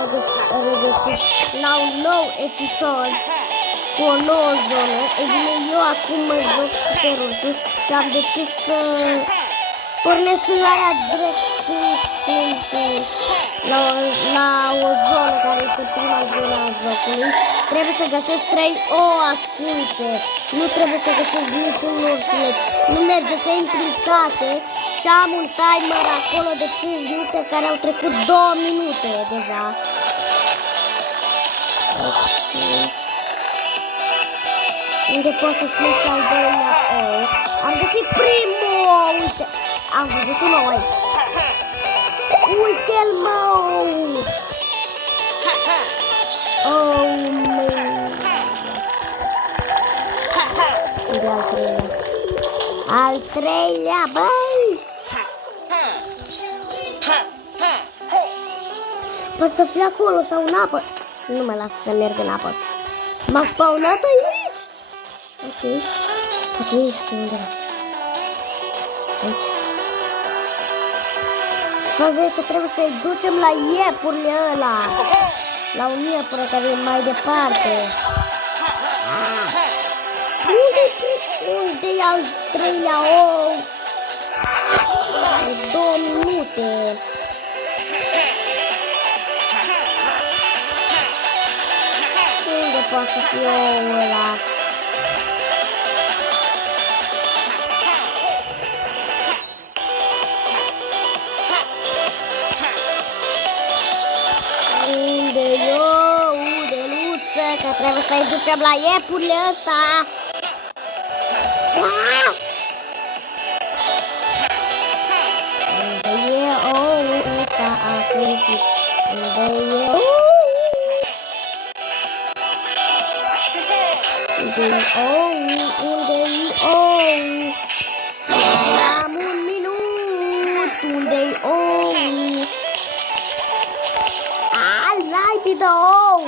regăsit la un nou episod cu o nouă zonă. E bine, eu acum mă joc Superusul și am decis să pornesc filmarea direct la o zonă care este prima zonă a jocului. Trebuie să găsesc 3 ouă ascunse. Nu trebuie să găsesc niciun ursuleț. Nu merge să intru în case. Și am un timer acolo de 5 minute care au trecut 2 minute deja. Unde pot să spun și al doilea ou. Am găsit primul ou. Uite, am văzut un ou aici. Uite-l, mă! Oh, meu! Unde al treilea? Al treilea, băi! Poate să fie acolo sau în apă. Nu mă las să merg în apă. M-a spawnat aici. Ok. Poate e aici pe undeva. Aici. Și faza e că trebuie să-i ducem la iepurile ăla. La un iepure care e mai departe. Unde-i al treilea ou? 2 minute. Unde poate să fie oul ăla? Unde-i ou? Unde-luță? Că trebuie să-i ducem la iepurile ăsta. Unde e oul ăsta acum? Unde e ou? Unde-i ou? Unde-i ou? Am un minut! Unde-i ou? Al-laibii de ou!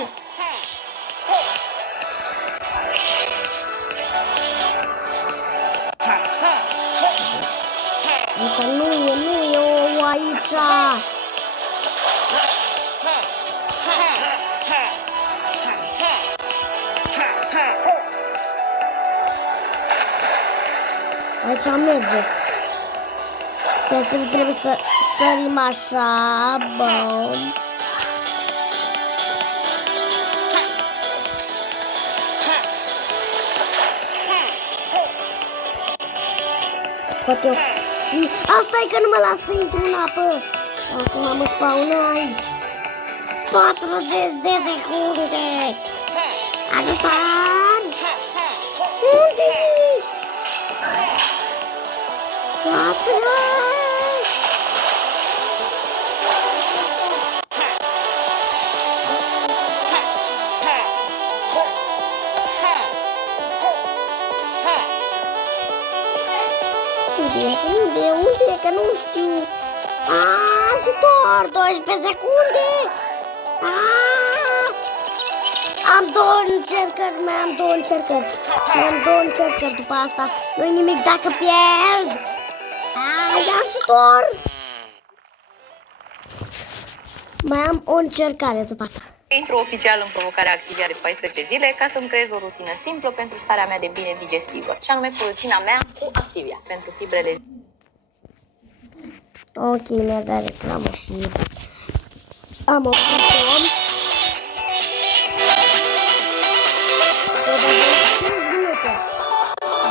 Însă nu e ou aici! Aici merge. Trebuie să sărim așa. Bum. Poate eu... Asta e că nu mă las să intru în apă. Acum mă spawnă aici. 40 de secunde. Ajutor! Unde-i? 4. Unde? Că nu știu. Ajutor! 12 secunde! Am 2 încercări, mai am 2 încercări. Mai am 2 încercări după asta. Nu-i nimic dacă pierd. Ajutor! Mai am o încercare după asta. Intru oficial în provocarea Activia de 14 zile ca să-mi creez o rutină simplă pentru starea mea de bine digestivă, și anume cu rutina mea cu Activia pentru fibrele. Ok, mi-a dat reclamă și am oprit-o.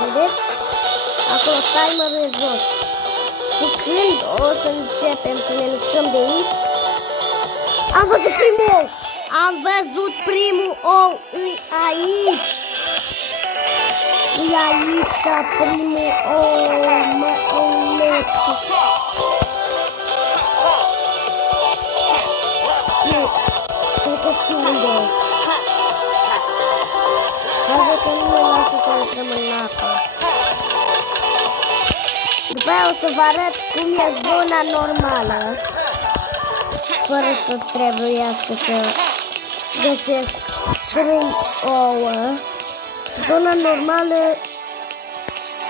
Vedeți? Acolo timerul e jos. Și când o să începem să ne mișcăm de aici, am văzut primul ou! Am văzut primul ou! E aici! E aici primul ou! Mă ouleț! Nu, cred că știu unde e. Văd că nu ne lasă să intrăm în apă. După aia o să vă arăt cum e zona normală, fără să trebuiască să găsesc 3 ouă. Zona normală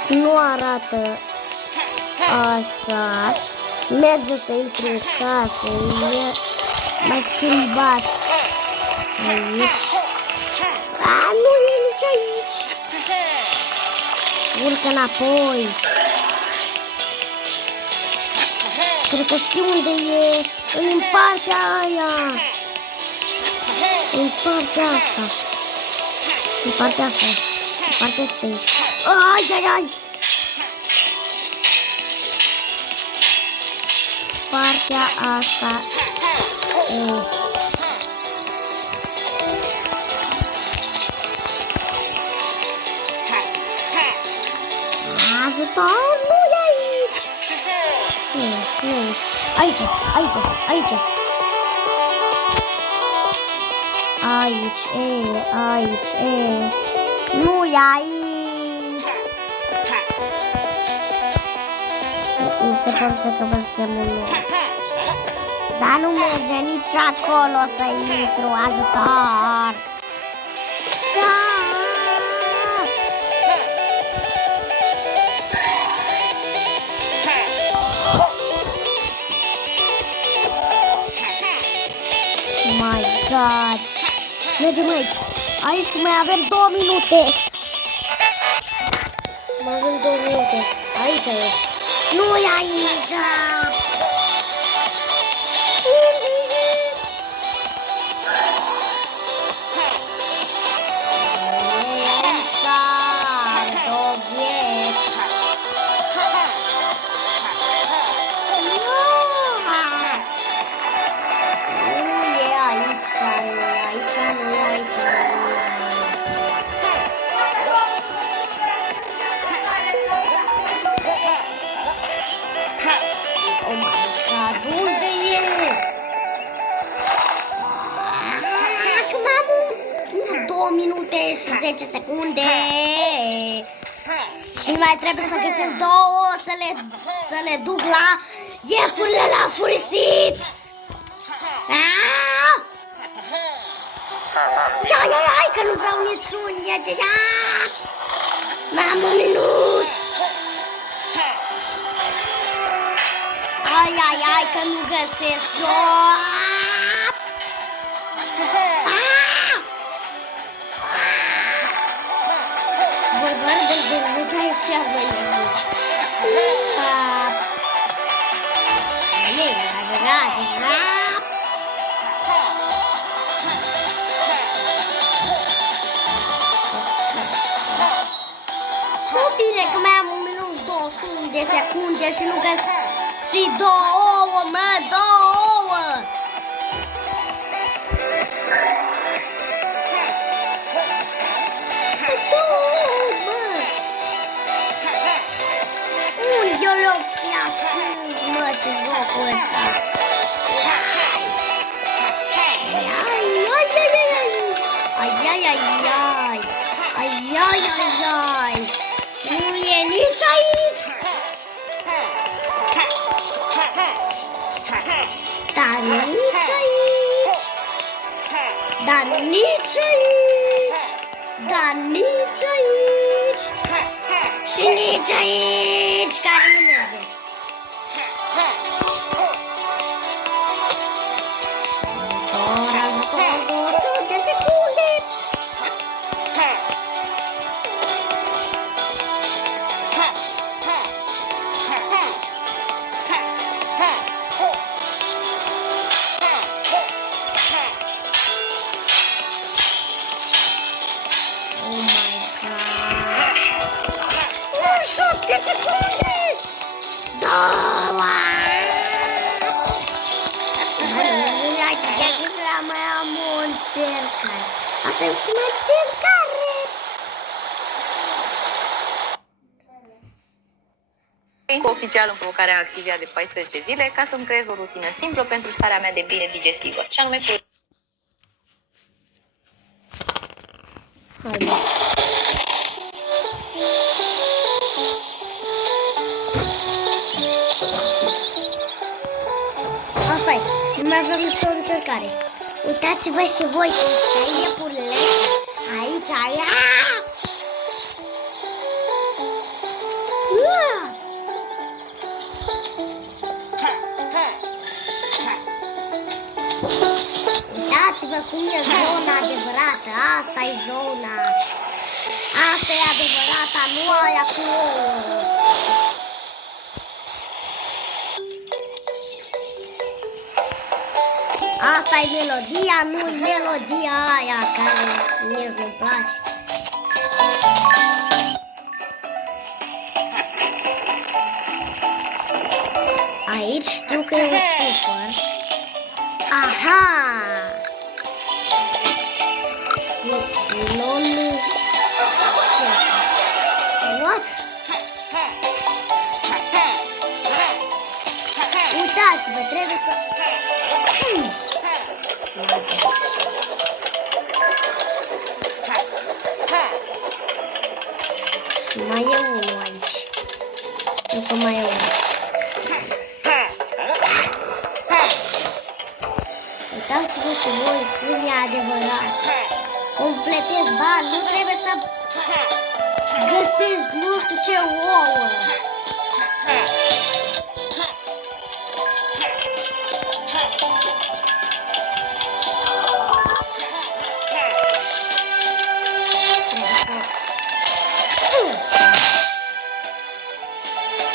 nu arată așa. Merge să intru în casă, M-ai schimbat. Aici. Nu e nici aici. Urcă înapoi. Cred că știu unde e. În partea aia. În partea asta. În partea asta. În partea asta. Ai, ai, ai. Partea asta. Ajutor, nu e aici. Nu ești, nu ești. Aici, aici, aici. Aici, aici, nu e aici. Mi se pare să căpăsem un nou. Dar nu merge nici acolo să intru, ajutor. My God. Mergem aici. Aici că mai avem 2 minute. Mai avem 2 minute. Aici e. Nu e aici. Și 10 secunde. Și mai trebuie să găsesc 2 să le duc la iepurile la furisit. Ia, că nu vreau niciun. Mai am 1 minut. Ai, că nu găsesc eu. Bine că mai am 1 minut 21 de secunde și nu găsi 2 ouă, mă, 2 ouă. Eu l-o fi ascuns, mă, și jocul ăsta. Ai. Nu e nici aici. Dar nici aici. Dar nici aici. Dar nici aici. Și nici aici, care nu merge. Ajutor, 200 de secunde. Oh my God. 7 secunde. 2. Mai am o încercare. Asta e ultima încercare. Oficial în provocarea Activia de 14 zile ca să-mi creez o rutină simplă pentru starea mea de bine digestivă. Și anume Asta e. Nu mai avem nicio încercare. Uitați-vă și voi cum stă iepurile aici, aia. Uitați-vă cum e zona adevărată. Asta e zona. Asta e adevărata, nu aia cu ouă. Asta e melodia, nu melodia aia care mie nu-mi place. Aici știu că e un scufăr. Aha! Și lol... What? Uitați-vă, trebuie să... Mai e unul aici. Știu că mai e unul. Uitați-vă și voi cum e adevărat. Completez bani, nu trebuie să găsești nu știu ce ouă.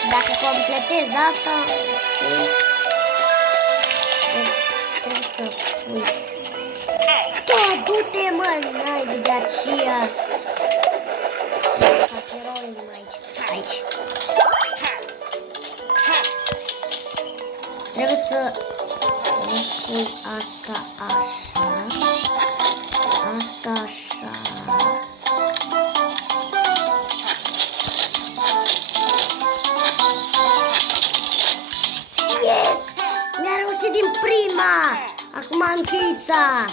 Dacă completez asta, trebuie să pui. Da, du-te, mă, n-ai de aceea. Cacheroul aici. Trebuie să pui asta așa. Asta așa. Yes! Mi-a reușit din prima! Acum am cheța!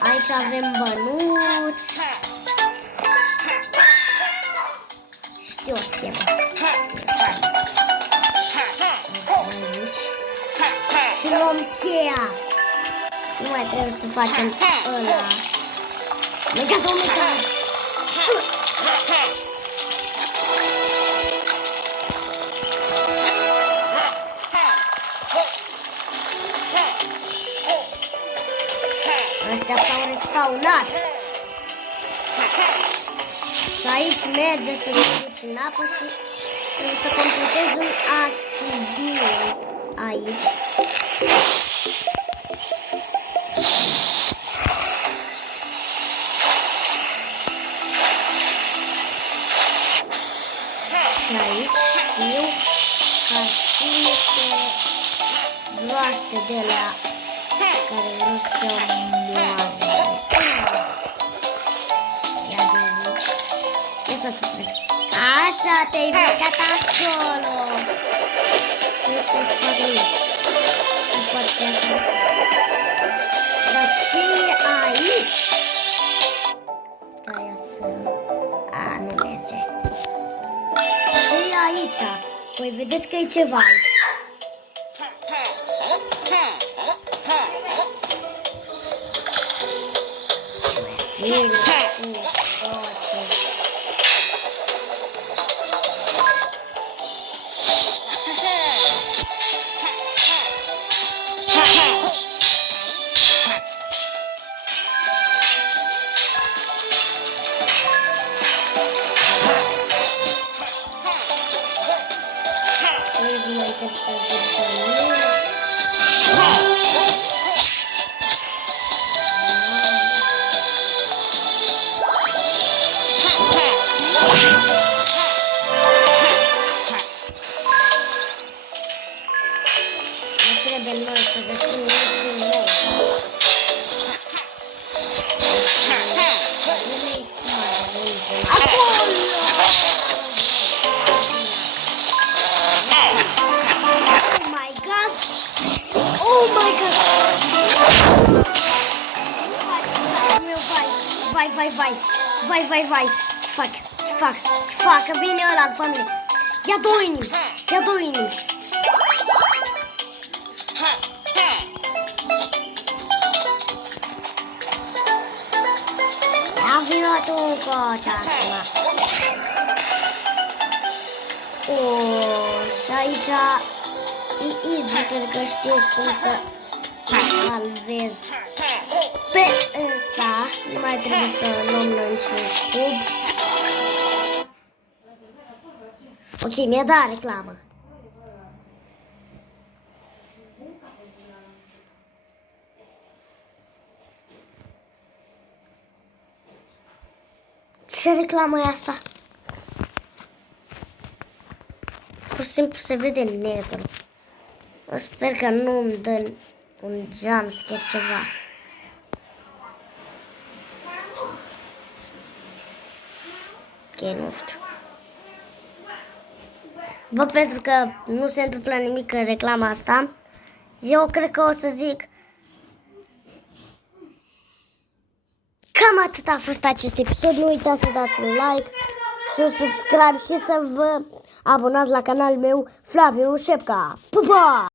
Aici avem bănuți. Știu o schemă. Aici. Și luăm cheia. Nu mai trebuie să facem ăla. Mega, mega. Ăștia s-au respawnat. Și aici merge să te duci în apă și trebuie să completezi un accident aici. Și aici știu că ar fi niște broaște de la care nu se moare. Ia de aici. Ia să trec. Așa, te-ai plecat acolo. Este în spatele. Nu poți să iasă. Dar ce e aici? Stai ațără. A, nu merge. Ce e aici? Păi vedeți că e ceva aici. Trebuie noi să găsim lucruri noi. Acolo! Oh my god! Oh my god! Vai! Ce fac? Că vine ăla după mine. Ia două inimi. Am vinut un coci acum. Și aici e easy pentru că știu cum să salvez pe ăsta. Nu mai trebuie să luăm niciun cub. Ok, mi-a dat reclamă. Ce reclamă e asta? Pur și simplu se vede negru. Sper că nu îmi dă un jumpscare ceva. Ok, nu știu. Bă, pentru că nu se întâmplă nimic în reclama asta, eu cred că o să zic cam atât a fost acest episod. Nu uitați să dați un like și un subscribe și să vă abonați la canalul meu Flaviu Șepca. Pa, pa!